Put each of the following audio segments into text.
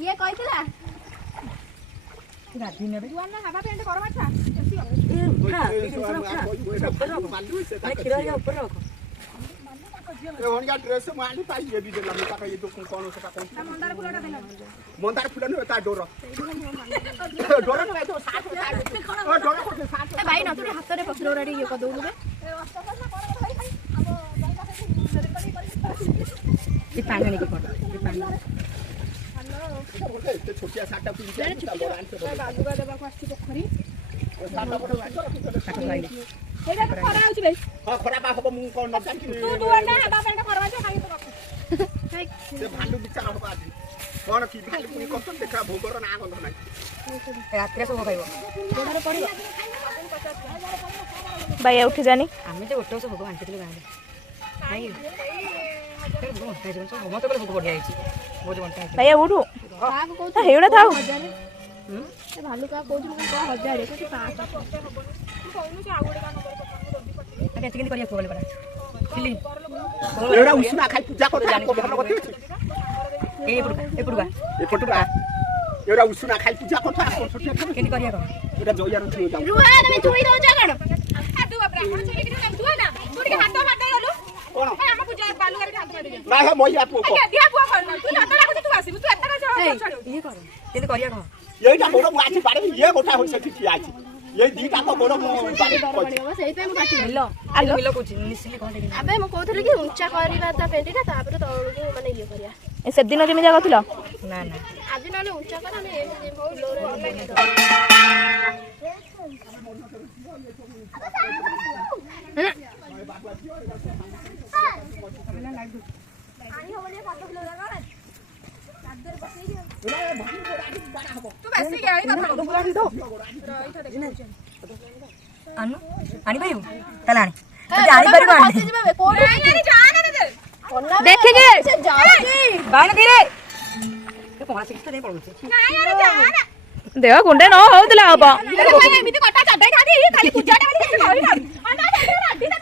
ये कहतिला राती में जुआन ना हवा पेंट करवा था कैसी हो खीरा या ऊपर रखो ए होनगा ड्रेस माली पाई ये भी देला मेटा ये तो कौन से का कौन मंदार फुलटा देला मंदार फुल न ता डोर डोर न तो साथ ओ डोर को साथ ए भाई न तू हाथ रे पकड़ रेडी ये कर दोलु बे ये पानी नहीं कर ये पानी छोटिया साटा पिन के बाजू का देबा को आछि पोखरी साटा फोटो काटलाई एटा तो खरा होछि बे हां खरा बा हबो मु कोन न जानकी तू दुआर ना हवा पेंट करवा छ खाई तो हाय से भालू बिचा हबो आज कोन की भालू पुनी कसन देखा भोगर ना गंध नाही रात रे सब खाइबो गोडर पड़ी भाई उठी जानी आमे तो ओटो सब भगवान आंटी गांडे नहीं मत को भोग बढ़िया आइछि बहुत बनता है भैया उठू काग को हेउडा थाउ ए भालू का कोज मु 1000 को 500 तू कहनु कि आगोडे का नंबर अरे चिकन करिया कोबल पड़ा चिल्ली एड़ा उसना खाई पूजा कर जान को भलो गति ए पुडुआ एड़ा उसना खाई पूजा कर था छोटिया केनी करिया को एड़ा जोयार छु जाऊ रुहा तमे चुई दो जगण आ तू ब्राह्मण छोरी कि तू ना तू के हाथ मार देलु कोन ए हम पूजा बालू करके हाथ मार दे ना है मोया पो को दिया बुआ कर तू लता लागु तू आसी तू एता का ये कर केनी करिया को एटा बोरो मु आछि बारे ये गोटा होई सठी थी आछि ये दीटा तो बोरो मु बारे सही पे हम काटी मिलो आलो मिलो कुछ निसली कोन देखि अबे म कहथले कि ऊंचा करबा ता पेंटीटा तापर तळको माने ये करिया ए से दिन केमी जा गथिलो ना ना आज नाले ऊंचा कर हम एम बहुत लो रे पानी होले 5 किलो लगा चादर बसई तू बेसी गई कर दो अनु आनी भाई तला आनी तू जानी परिबो आनी कोन आनी जान दे देखे के से जाऊंगी बाण धीरे तो कोन से तो नहीं पड़ो नहीं यार जान देवा गुंडे न होउतला अब एमिति कटा चादै खादी खाली पूजाटा वाली कहि ना अना राडी दे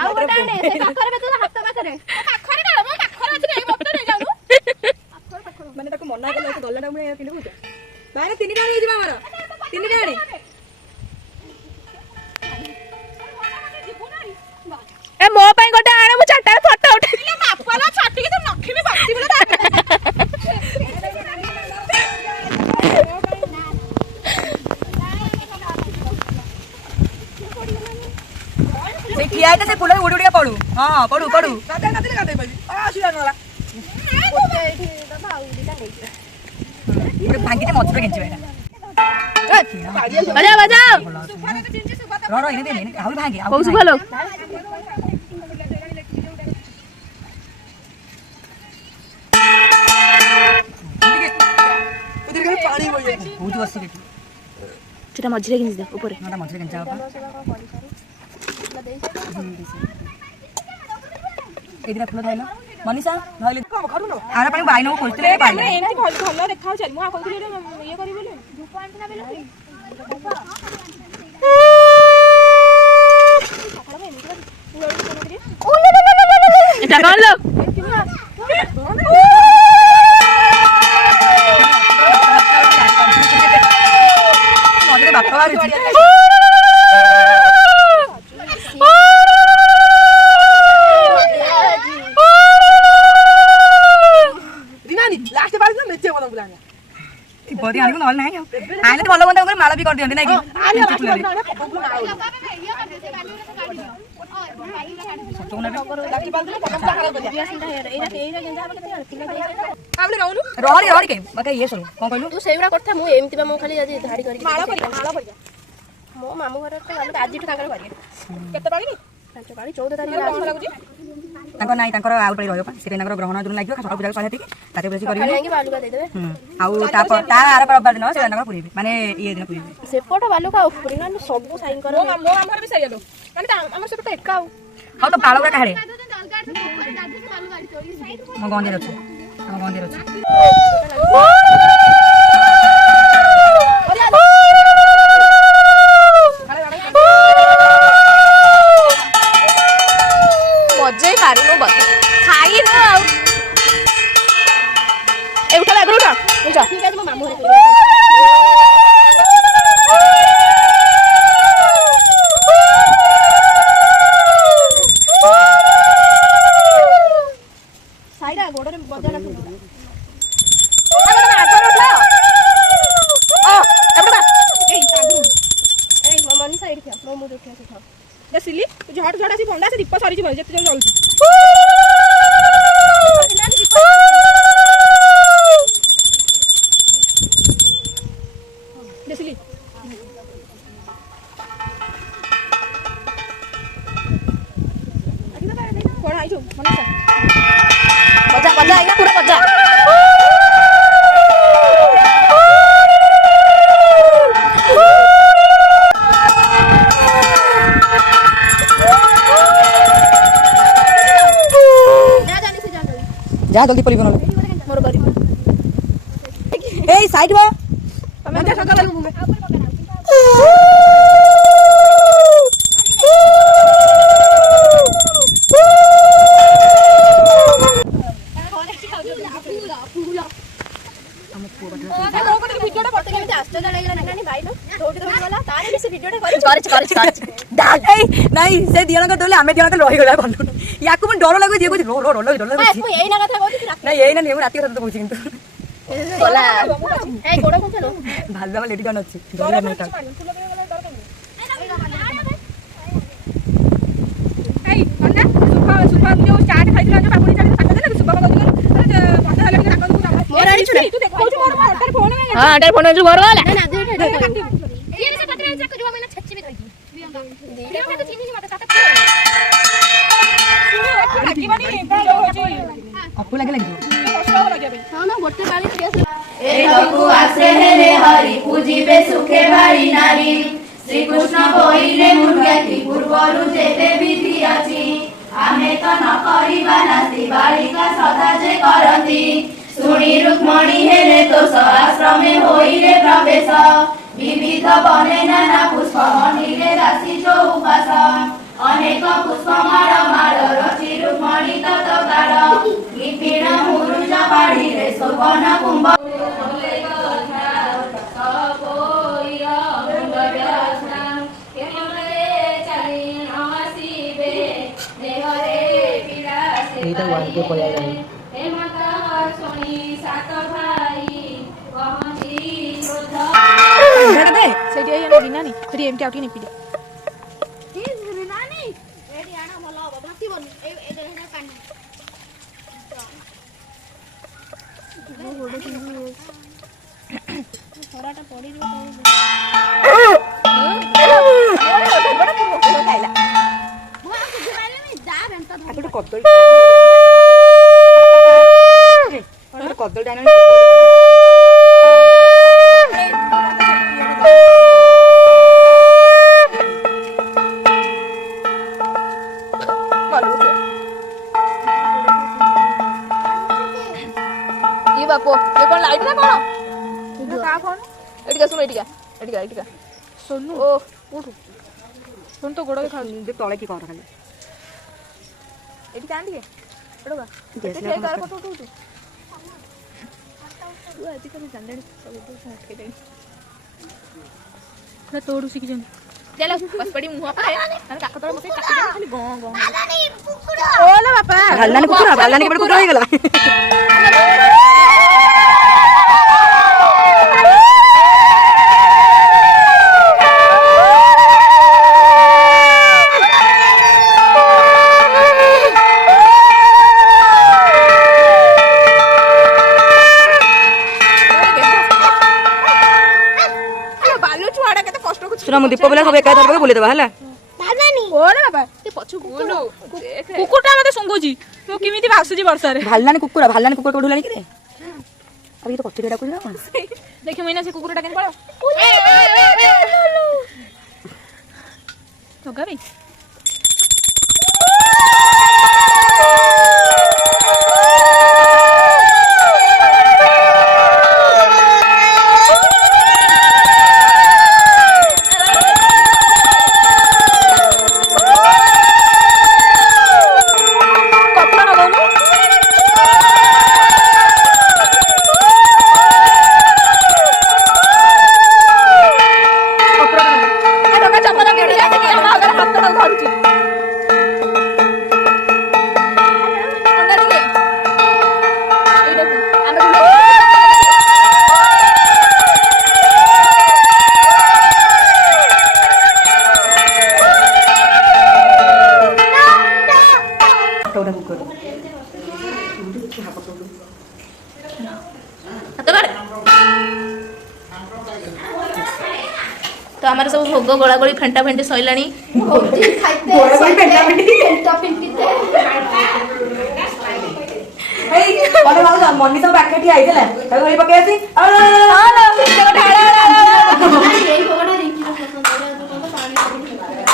आउ गोटाने से पाखरे बे तू हाथ पाखरे पाखरे ना मो पाखरे अछि नहीं मत नहीं जानु पाखरे माने ताको मना केले तो गल्लाटा मुळे पिले होत बारे तीन गाड़ी होई जिबा मारो तीन गाड़ी ए मो पई गोटे आणे मु चारटा फोटो उठेले मापला छाटी के तो नखी में बक्सी बोला से ठिया से फुल उड़ी उड़ी पड़ू हां पड़ू पड़ू गाते गाते भाई आ सुया नला ये भांगी ते मत केंची बेटा बजाओ बजाओ रो इने दे ने हाउ भांगी बहुत सुभलो उधर के पानी होई बहुत वर्ष के सेटा मझरे किन दे ऊपर ना मत केंचा बाबा एदिना फुल धाइलो मनीषा धाइले आरा पानी बाइनो खोलते रे बाइनो एंती भलो देखाउ चल मु आ कहथि ये करी बोले धूप आंतना बेलो एटा कोन लोग मने बापा बड़ी आनी को नल नाही आले तो भलो बंदा कर माला भी कर दियंती नाही कि रोहरी रोहरी के बाकी ये सुन कोन कहलु तू सेवरा करथा मु एमति बा मो खाली आज धाड़ी करी माला करी मो मामू घर तो आज ठा कर करी केते पानी 5 पानी 14 तारिख आज लागुजी तांको नाही तांकर आउट पड़ी रहयो से तांकर ग्रहण जोन लागियो सकाळ पूजा साथे ताते बेसी करियो खाली बालू का दे देबे आउ ता आर पर दिन से तांकर पुरी माने ये दिन पुरी सेपट बालू का ऊपर ना सब साइन कर मो मामू घर भी सही आलो माने हमर सेपट एका हाउ तो पालो का काढे म गंदे रछु म गंदे रछु मजे पारुनो बस ଖାଇନୁ ଆଉ ଏ ଉଠ ଆଗରୁ ଉଠ ବୁଝ ଠିକ ଅଛି ମୋ ମାମୁଁ ଘରେ କରିବେ। ସାଇଡା ଗୋଡରେ ବଜା ନା ଫୁଲ। ଏଇ ମୋ ମନି ସାଇଡ ଥିଆ ମୋ ମୁଣ୍ଡ ଉଠିଆ ସେ ଦେ ସିଲି ଝଟ ଝଟ ଆସି ଭଣ୍ଡା ସେ ଦୀପ ସରିଯିବ ଯେତେ ଜଣ ଜଳୁଛି। ଦେ ସିଲି କଣ ଆଇଛୁ ମନୀଷା ବଜା ବଜା ଏଇନା ପୁରା ବଜା जा जल्दी पड़ी बना ମୋର କରିବି। ए साइड में ତମେ ଦେଖ ସକାଳେ ଘୁମେ। नहीं से दिया का तोले हमें दिया का रही गला बंद या को डर लागो जे को रो रो डर लागो नहीं यही ना नहीं रात के तो पूछी किंतु भालदा लेडी जान अछि डर नहीं का ए अन्ना सुखा सुखा जो चाट खाइला जो बाबुनी चाट साथ दे सुखा को अरे पता हला के ताको तू मोर आड़ी छुड़ा तू देखो मोर तार फोन में हां तार फोन जो घर वाला ना दे दे ये से पत्र जाक जो मैंने छच्ची में धोई प्रियंका तो चिन्ही मत ताता लागी बनी जो होची आपको लगे लगी कष्ट हो लगे भाई हां ना गोटे बाली केस एकु आसे हेले हरि पूजिबे सुखे बारी नारी श्री कृष्ण कहिले मुर्गाती पूर्वरु जेते विधि अछि आमे तो न करिबा नास्ति बालिका सदा जे करती सुनी रुक्मणी हेले तो आश्रमे होइले प्रवेश विविध बने नाना पुष्प मणिले राशि चौपास अनेक पुष्पमाळ माळ रचि रुक्मणी तत्काल विपिन मुरुज बाढ़ीरे शोभन कुंभ एटा वान को पया जाय दे सेठी आई ना बिना नी फिर एमटी आउटी नहीं पीडी कदल डायना ये बापो ये कौन लाइट ना कौन का फोन एटिका सुन एटिका सोनू ओ उठ सुन तो गोड़ खा दे तळे की कर खाली एटिका आंदी के एडोगा गैस देखै कार फोटो उठ तू आजि कभी जानले सब तो साथ के दे ना तोड़ू सिक जन चलो बस पड़ी मुंह पे अरे काका तोड़ मसे काटी दे खाली गो गो ओला बापा भालना के बड़ कुकुर हो गेला सुना मु दीप बेला सब एका तरफ बोले देबा हला ओरे बाबा ते पछु गुलो कुकुरटा मते सुंगुची तू किमिति भासुची वर्षा रे भालना कुकुर को ढुलानी करे अभी तो कत्ती डाकू ना देखि मैना से कुकुरटा केन पड़ो तो गबी तो आम सब भोग गोला गोली फेंटा फेंटी सैलानी मम्मी सब पाखे ठिया होइଥିଲା ତାକୁ ଧରି ପକେଇ ଆସି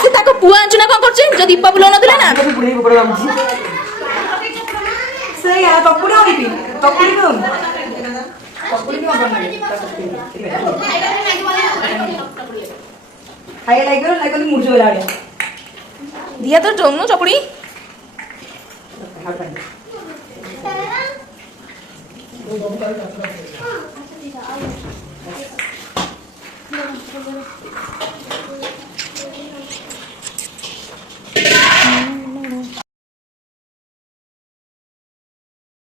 ସେ ତାକୁ ପୁଅ ଆଞ୍ଚୁ ନା କଣ କରୁଛି ଯୋଉ ଦୀପ ବୁଲାଉ ନଥିଲା ନା ବୁଢେଇ ପଡେ ଭାବୁଛି ସେଇଆ ତକୁଡି ହଉନି ତକୁଡି ବି ହଉନି ତକୁଡି ବି ହବନି ଖାଇବା ଲାଗିବ ମୁର୍ଜ ହେଲା ଭଳିଆ ଦିଆ ତ ଯଉନୁ ଚକୁଡି